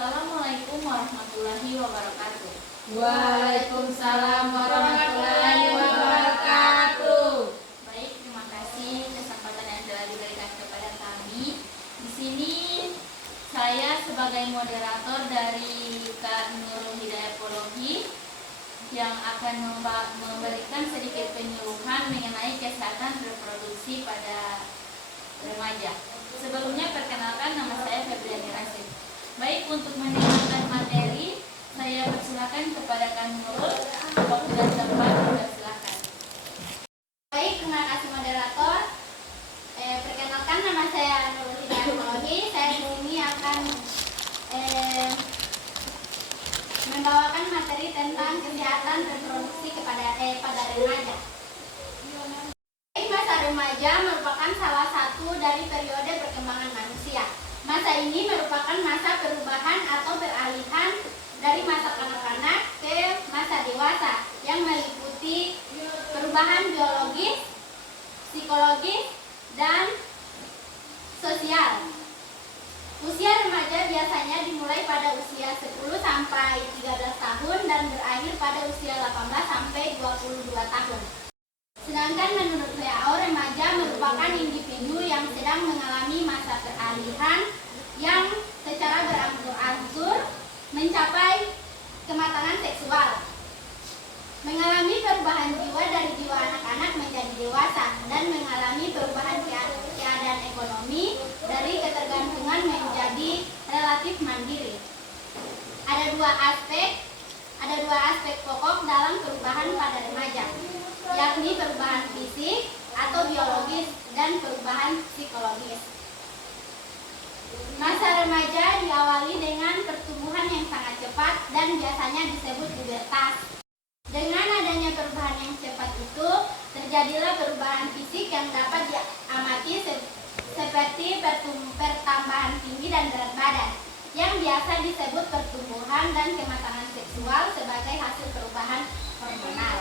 Assalamualaikum warahmatullahi wabarakatuh. Waalaikumsalam warahmatullahi wabarakatuh. Baik, terima kasih kesempatan yang telah diberikan kepada kami. Di sini saya sebagai moderator dari Kak Nurul Hidayah Pologi yang akan memberikan sedikit penyuluhan mengenai kesehatan reproduksi pada remaja. Sebelumnya perkenalkan, nama saya Febriani Rasid. Baik, untuk mendengarkan materi, saya persilakan kepada Kak Nurul. Waktu dan tempat dipersilakan. Baik, terima kasih moderator. Perkenalkan, nama saya Nurul Hidayah Pologi. Saya di sini akan membawakan materi tentang kesehatan reproduksi pada remaja. Masa remaja merupakan salah satu dari periode perkembangan manusia. Masa ini merupakan masa perubahan atau peralihan dari masa kanak-kanak ke masa dewasa yang meliputi perubahan biologis, psikologis, dan sosial. Usia remaja biasanya dimulai pada usia 10 sampai 13 tahun dan berakhir pada usia 18 sampai 22 tahun. Sedangkan menurut WHO, remaja merupakan individu yang sedang mengalami masa peralihan yang secara berangsur-angsur mencapai kematangan seksual, mengalami perubahan jiwa dari jiwa anak-anak menjadi dewasa, dan mengalami perubahan keadaan ekonomi dari ketergantungan menjadi relatif mandiri. Ada dua aspek pokok dalam perubahan pada remaja, yakni perubahan fisik atau biologis dan perubahan psikologis. Masa remaja diawali dengan pertumbuhan yang sangat cepat dan biasanya disebut pubertas. Dengan adanya perubahan yang cepat itu, terjadilah perubahan fisik yang dapat diamati seperti pertambahan tinggi dan berat badan, yang biasa disebut pertumbuhan, dan kematangan seksual sebagai hasil perubahan hormonal.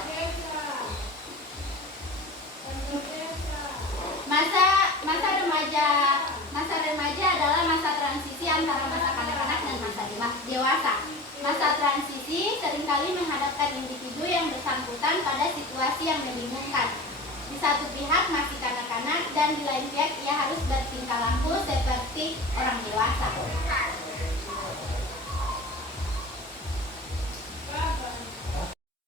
Masa remaja adalah masa transisi antara masa kanak-kanak dan masa dewasa. Masa transisi seringkali menghadapkan individu yang bersangkutan pada situasi yang membingungkan. Di satu pihak masih kanak-kanak dan di lain pihak ia harus bertingkah laku seperti orang dewasa.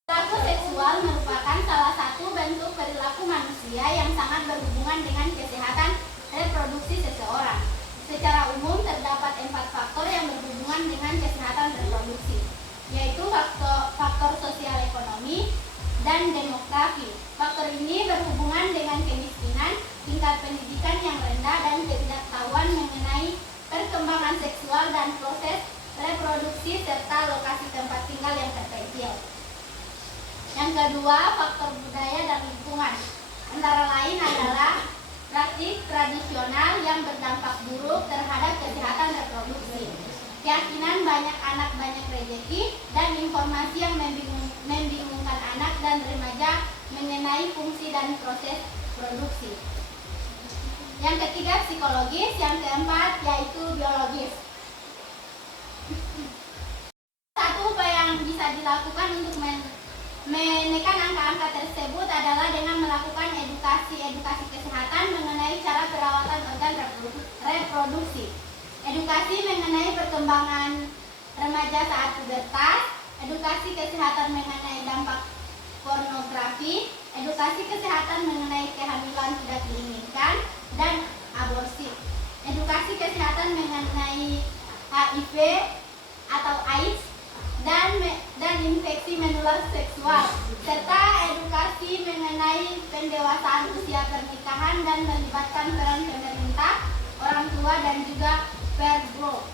Perilaku seksual merupakan salah satu bentuk perilaku manusia yang sangat berhubungan dengan kesehatan reproduksi seseorang. Secara umum terdapat 4 faktor yang berhubungan dengan kesehatan reproduksi, yaitu faktor sosial ekonomi dan demografi. Faktor ini berhubungan dengan kemiskinan, tingkat pendidikan yang rendah, dan ketidaktahuan mengenai perkembangan seksual dan proses reproduksi serta lokasi tempat tinggal yang terpencil. Yang kedua, faktor budaya dan lingkungan. Antara lain adalah praktik tradisional yang berdampak buruk terhadap kesehatan reproduksi, keyakinan banyak anak banyak rezeki, dan informasi yang membingungkan anak dan remaja mengenai fungsi dan proses produksi. Yang ketiga, psikologis. Yang keempat, yaitu biologis. Satu upaya yang bisa dilakukan untuk menekan angka-angka tersebut adalah dengan melakukan edukasi kesehatan mengenai cara perawatan organ reproduksi, edukasi mengenai perkembangan remaja saat pubertas, edukasi kesehatan mengenai dampak pornografi, edukasi kesehatan mengenai kehamilan tidak diinginkan dan aborsi, edukasi kesehatan mengenai HIV atau AIDS dan infeksi menular seksual, serta edukasi mengenai pendewasaan usia pernikahan dan melibatkan peran pemerintah, orang tua, dan juga perbro.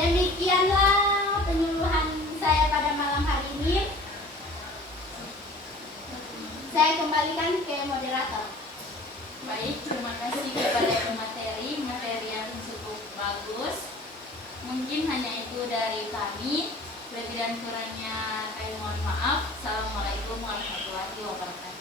Demikianlah penyuluhan saya pada malam hari ini. Saya kembalikan ke moderator. Baik, terima kasih kepada materi yang cukup bagus. Mungkin hanya itu dari kami. Lebih dan kurangnya kami mohon maaf. Assalamualaikum warahmatullahi wabarakatuh.